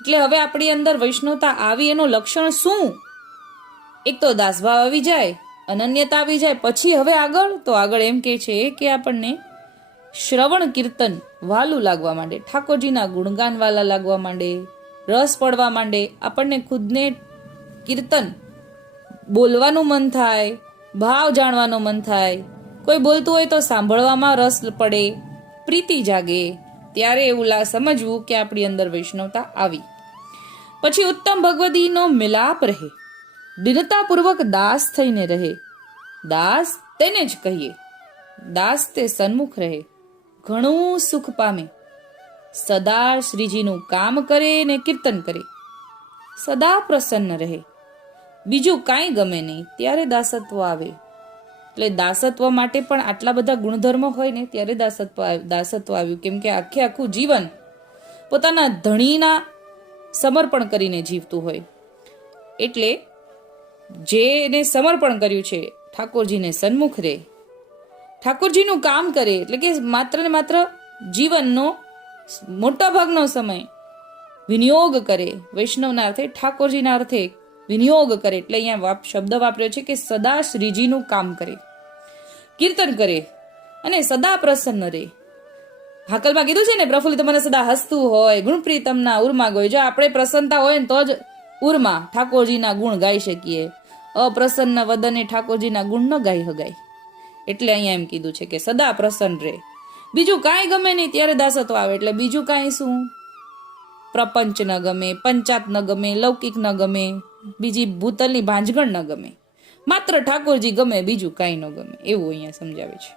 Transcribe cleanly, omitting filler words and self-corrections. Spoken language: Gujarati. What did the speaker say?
એટલે હવે આપણી અંદર વૈષ્ણવતા આવી એનું લક્ષણ શું? એક તો દાસભાવ આવી જાય, અનન્યતા આવી જાય, પછી હવે આગળ એમ કે છે કે આપણને શ્રવણ કીર્તન વાલું લાગવા માંડે, ઠાકોરજીના ગુણગાન વાલા લાગવા માંડે, રસ પડવા માંડે, આપણને ખુદને કીર્તન બોલવાનું મન થાય, ભાવ જાણવાનું મન થાય, કોઈ બોલતું હોય તો સાંભળવામાં રસ પડે, પ્રીતિ જાગે, ત્યારે એવું સમજવું કે આપણી અંદર વૈષ્ણવતા આવી. પછી ઉત્તમ ભગવદીનો મિલાપ રહે, દિનતાપૂર્વક દાસ થઈને રહે, દાસ તેને જ કહીએ, દાસ તે સન્મુખ રહે, ઘણું સુખ પામે, સદા શ્રીજીનું કામ કરે ને કીર્તન કરે, સદા પ્રસન્ન રહે, બીજું કાંઈ ગમે નહીં, ત્યારે દાસત્વ આવે. એટલે દાસત્વ માટે પણ આટલા બધા ગુણધર્મો હોય ને ત્યારે દાસત્વ આવ્યું. કેમ કે આખું જીવન પોતાના ધણીના સમર્પણ કરીને જીવતું હોય. એટલે જેને સમર્પણ કર્યું છે ઠાકોરજીને સન્મુખ રહે, ઠાકોરજીનું કામ કરે, એટલે કે માત્ર ને માત્ર જીવનનો મોટા ભાગનો સમય વિનિયોગ કરે, વૈષ્ણવના અર્થે ઠાકોરજીના અર્થે વિનિયોગ કરે. એટલે અહીંયા શબ્દ વાપર્યો છે કે સદા શ્રીજીનું કામ કરે, કીર્તન કરે અને સદા પ્રસન્ન રહે. હાકલમાં કીધું છે ને, પ્રફુલ્લિત મને સદા હસતું હોય, ગુણપ્રીતમના ઉરમાં ગોય. જો આપણે પ્રસન્નતા હોય ને તો જ ઉરમાં ઠાકોરજીના ગુણ ગાઈ શકીએ. અપ્રસન્ન વદને ઠાકોરજીના ગુણ ન ગાઈ હગાય. એટલે અહીંયા એમ કીધું છે કે સદા પ્રસન્ન રહે, બીજું કાંઈ ગમે નહીં ત્યારે દાસત્વ આવે. એટલે બીજું કાંઈ શું? પ્રપંચ ન ગમે, પંચાત ન ગમે, લૌકિક ન ગમે, બીજી ભૂતલની ભાંજગણ ન ગમે, માત્ર ઠાકોરજી ગમે, બીજું કાંઈ ન ગમે, એવું અહીંયા સમજાવે છે.